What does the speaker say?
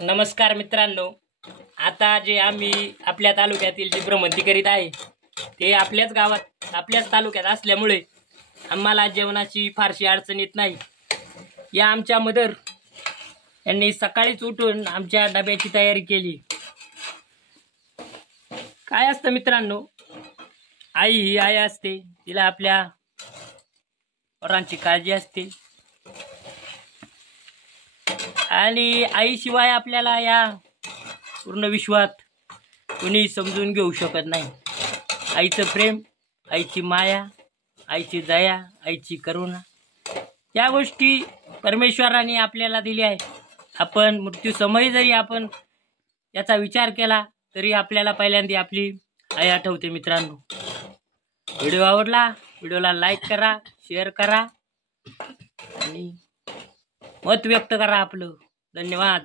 नमस्कार मित्रांनो, आता जे आम्ही आपल्या तालुक्यातील जी भ्रमंती करीत आहे ते आपल्याच गावात आपल्याच तालुक्यात असल्यामुळे आम्हाला जेवणाची फारशी अडचण येत नाही। या आमच्या मदर यांनी सकाळीच उठून आमच्या डब्याची तयारी केली। काय असतं मित्रांनो, आई ही आई असते, तिला आपल्या पोरांची काळजी असते आणि आईशिवाय आपल्याला या पूर्ण विश्वात कोणी समजून घेऊ शकत नाही। आईचं प्रेम, आईची माया, आईची दया, आईची करुणा या गोष्टी परमेश्वराने आपल्याला दिल्या आहे। आपण मृत्यूसमयी जरी आपण याचा विचार केला तरी आपल्याला पहिल्यांदा आपली आई आठवते। मित्रांनो, व्हिडिओ आवडला, व्हिडिओला लाईक करा, शेअर करा आणि मत व्यक्त करा आपलं। धन्यवाद।